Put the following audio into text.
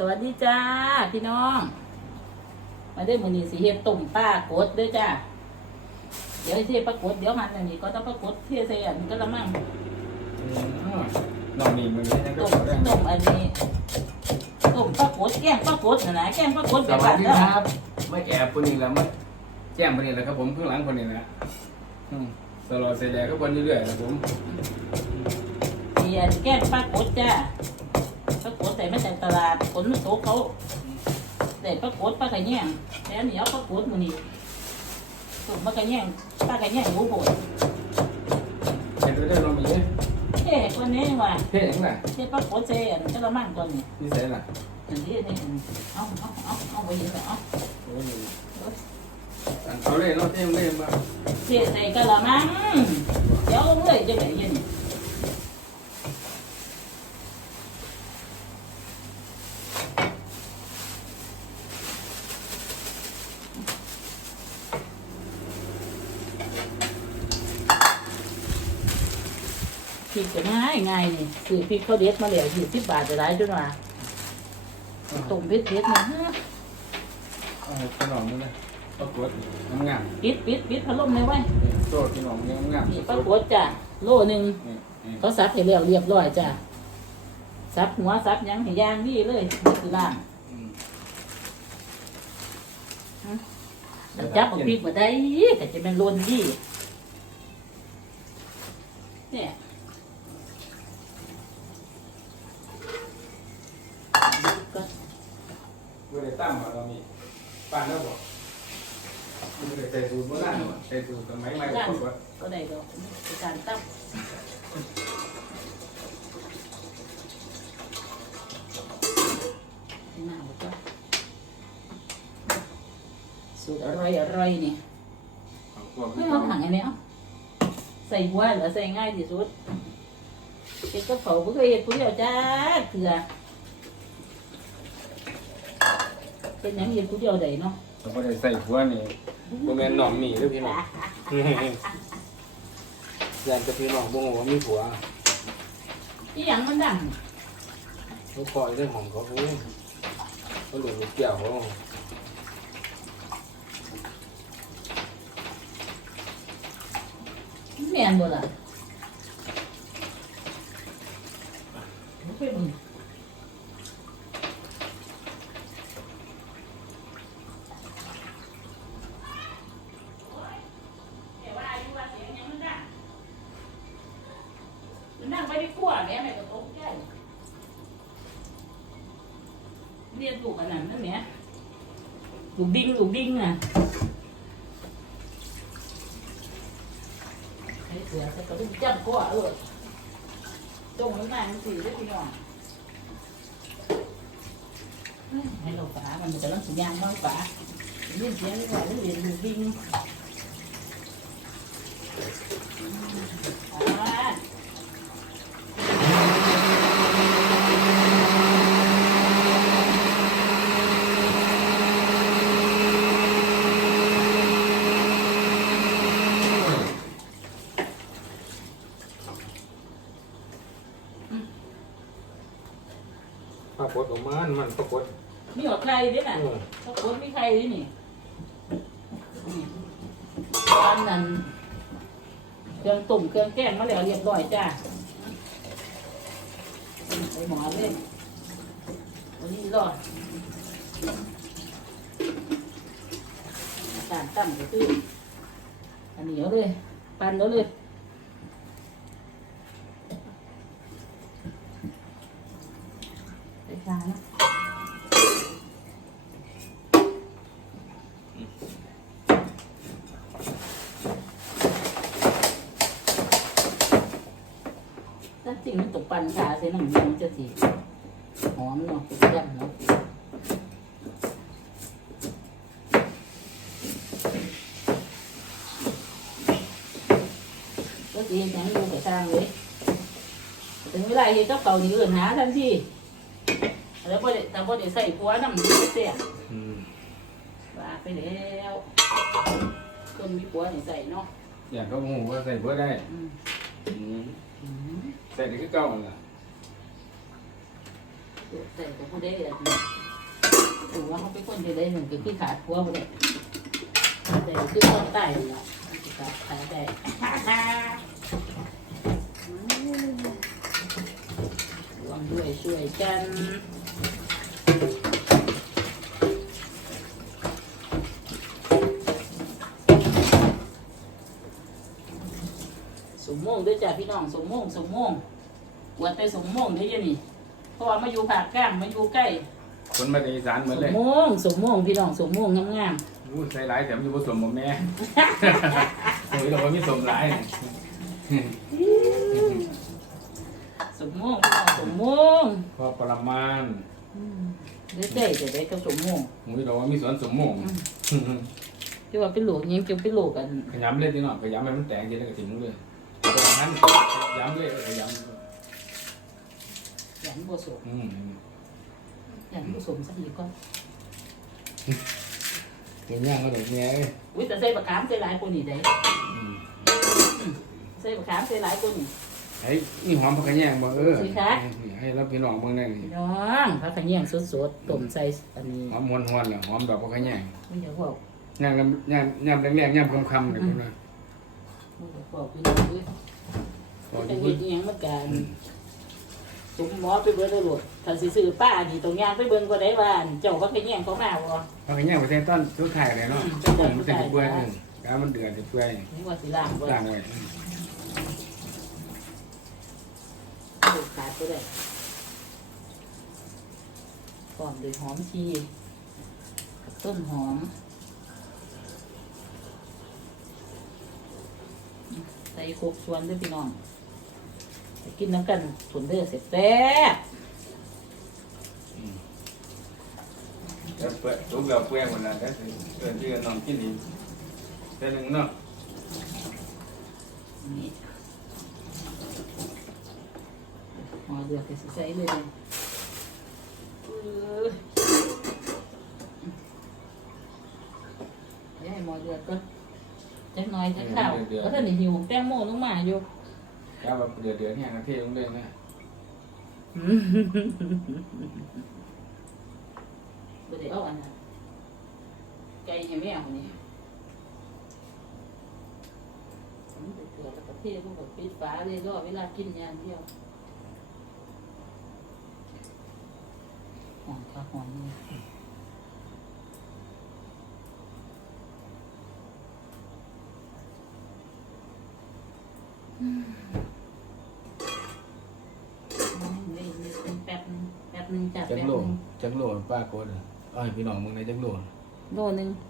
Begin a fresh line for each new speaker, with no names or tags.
สวัสดีจ้า พี่น้อง มาได้มือนี้สีเฮ็ดต้มป้ากดเด้วยจ้า เดี๋ยวเทปลากดเดี๋ยวมันอันนี้ก็ต้องปลากดเทใส่อันก็ละมั่ง
นอนนี่มันไม่ได้
ต้ม
ก็ได้
ต้มอันนี้ต้มปลากดแกงปลากดนะนะแกงปลากด
ส
แบบ
วั
บ้า
ส
น
ดี
เด้อ
ครับไม่แอบคนนี้แล้วมาแจ้งคนนี้แล้วครับผมข้างหลังคนนี้นะอืมสโลเซแดก็คนเรื่อยๆครับผม
มีอันแกงปลากดจ้าปลากดแต่ไม่จากต ลาดผลมันโตเขาแต่ปลากดปลากระแยงแต่อันนี้เอาปลากดมือนี้ต้มปลากระแยงปลากระแยงหมูบด
เห็นไปได้ลองมีเนี่ย
เท่คนนี้ว่ะ
เท่ยังไง
เทปลากดเซ่อันก็ละมั่งตัวนี้
นี่ใส่ล่ะ
อันนี้นี่เอาเอาเอาเอาไปยิงเอา
โอ้ยอันเขาเล่นเนาะเท่ยังเล่นมา
เสียใส่กะละมังเดี๋ยวเมื่อยจะไหนยิน ริกก็ง่ายง่ายนี่คือพริกเขาเด็ดมาแล้วยี่สิบบาทจะได้จนว่าต้มเผ็ดเผ็ดนะฮะ
เอาขนมนี่เลยปรากฏงาม
ปิดปิดปิดพัดลมเลยไว้ย
ๆโซ่ขนมงามๆ
นี่ปรากฏจ้ะโลหนึ่ง
นี่นี่
เขาซับให้แล้วเรียบร้อยจ้ะซับหัวซับหยังให้ย่างดีเลยนี่คือล่าง
อืม
มันจับเอาพริกมาได้ก็จะเป็นโลนดีเนี่ย
ไม่ได้ตั้มมาเรามีปั้นแล้วบ่ไม่ได้ใส่สูตรโบราณบ่ใส่สูตรสมัยใหม่ก็ว่า
ก็ได้ดอกเป็นการตั้มน่าก็สูตรอร่อยอร่อยๆนี่
ของพวก
ไม่เอาถังอันนี้เอาใส่หัวเหรือใส่ง่ายที่สุดเก็บกระเป๋าเพื่อเห็ดผู้เดียวจ้าเถื่อ เป็นหยังเห็ดผู้เดียวใดเนาะ
เราไม่ได้ใส่หัวนี่บ่แม่นหนองหมีเด้อพี่น้องยานจะพี่น้องบ่งว่ามีผัว
ที่ยังมันดัง
เขาคอยเรื่องของเขาเองเขาหลุดลูกเกี่ยวเขา
แม่นบ่ล่ะบ่เคยเบิ่งแต่ว่าอยู่ว่าเสียงหยังมันดังมัน ดังไปที่ขั้วแม่แม่ก็ตกใจเรียนลูกอันนั้นนั่นแหม่ลูกดิ้งลูกดิ้งน่ะไอ้เสือแต่ก็ต้องจับก้อเออจงไว้นานมันสิได้อพี่น้องเฮ้ยให้เราฝามันจะต้องสัญญาณบ้างฝาเรียนเสียงดีกว่าเรียนดูวิ่งอ่า
กฏออกมามันปรากฏ
มีหัวใครด้วยน่ะ
เออ
ถ้าคนมีใครด้วยนี่นี่อันนั้นเครื่องตุ่มเครื่องแกงมาแล้วเรียบร้อยจ้าไปหมอเลยวันนี้รอดการตั้งก็คืออันนี้เอาเลย ปั่นเอาเลยไปช้านะ ถ้าจริงมันตก ปันขาเส้นน้ำมันจะสีหอมเนาะเป็นยันเนาะก็ดีอย่างอยู่กับสร้างเลยถึงเวลาเฮ็ดกับเขานี่เอื่นหาทันทีแล้วพอได้แต่พอได้ใส่ผัวน้ำมันเสียว่าไปแล้วคนมีผัวนี่ใส่เนาะ
อย่างเขาบอกว่าใส่เพื่อได้
อืม
ใส่ได้คือเก่านั่นล่ะ
แต่ก็ผู้ได้แบบนี้ถือว่าเขาเป็นคนที่ได้หนึ่งก็คือขาดพัวบ่ได้แต่คือคนใต้นี่ล่ะขาดขาดได้รวมด้วยช่วยกัน สมโมงด้วยจ้ะพี่น้องสมโมงสมโมงอวดแต่สมโมงเด้อยังนี่เพราะว่ามาอยู่ภาคกลางมาอยู่ใกล้
คนมาจากอีสานเหมือน
ส
เล
ม
ย
โมงสมโมงพี่น้องสมโมงงาม
อู้ใส่หลายแต่มันอยู่ผสมบ่แม่ โอ้ยเราบ่มีสมหลายนี่
ๆสมโมงพี่น้องสมโมง
พอประมาณ
ได้ใจจะได้กับสมโมง
โอ้ยเราว่ามีสวนสมหมง
ที่ว่าเป็นโหลกยังจะเป็นโหลกกัน
ขยำเลยที่น้องขยำให้มันแตกเย็นแล้วก็ทิ้งเลยตรง นั้นย้ำเลยขยำ
หยันบัวสม
อืม
หยันบัวสมสักทีก่อน
เห็นย่างก็ดอกแม่เอ้ย
อุ้ยแต่ใส่ปลาขามใส่หลายคนนี่ได้
อืม
ใส่ปลาขามใส่หลายคนนี่
ไอ้นี่หอมผักกระแยงบ่เออ
สิคะ
นี่ให้รับพี่น้องเบิ่งได้นี่
พี่น้องพักขะเนียงสดๆต้มใส่อันนี้
หอมหวนๆแล้วหอมดอกผักกระแยง
ไม่อยากบอก
ย่างลำย่างย่างแรงๆย่างคำๆเลยพุ่นน่ะ
ไม่อยาก บอกพี่น้องเอ้ย
พออ
จะ
ยู่
เห็นอิหยังเหมือนกันสมหมอไปเบิ่งตำรวจถ้าสิซื้อป้านี่ตรงย่างไปเบิ่งก็ได้ว่าเจ้าก็ไปแย่งเขามาบ่
ผักกระแยงไปใส่ต้นสุดท้ายเลยเนาะ
อืม
ต้มมันจะเปื่อยๆเออกามันเดือดจะเปื่อย
นี่ว่าสิล้างบ่
ล้างไว้อืม
ลูกขาดก็ได้ก่อนด้วยหอมชีกับต้นหอมใส่โคกชวนด้วยพี่น้องไปกินน้ำกันผลเด้อเสร็จแซ่บ
แล้วเปื่อยทุกแล้วเปื่อยหมดแล้วก็สิเอิ้นที่น้องกินอีกเทื่อหนึงเนาะ
นี่หอเดือดก็สิใส่เลยเออเดี๋ยวให้หมอเดือดก็ จักหน่อยจักข้าวเพราะท่านนี่หิวแตงโมลงมาอยู่
แล้วแบบเดือดเดือดเนี่ยนะเทลงเลยนะ
บ่ได้เอาอันนั้นไก่ให้แม่คนนี้ผมไปเกลือแล้วก็เทพวกแบบปิดฝาเลยรอเวลากินอย่างเดียวหอมค่ะหอมนี่อืมนี่นี่แป๊บนึง จัง
โลจังโลป้าโกนเอาให้พี่น้องมึงในจังโล
โลนึง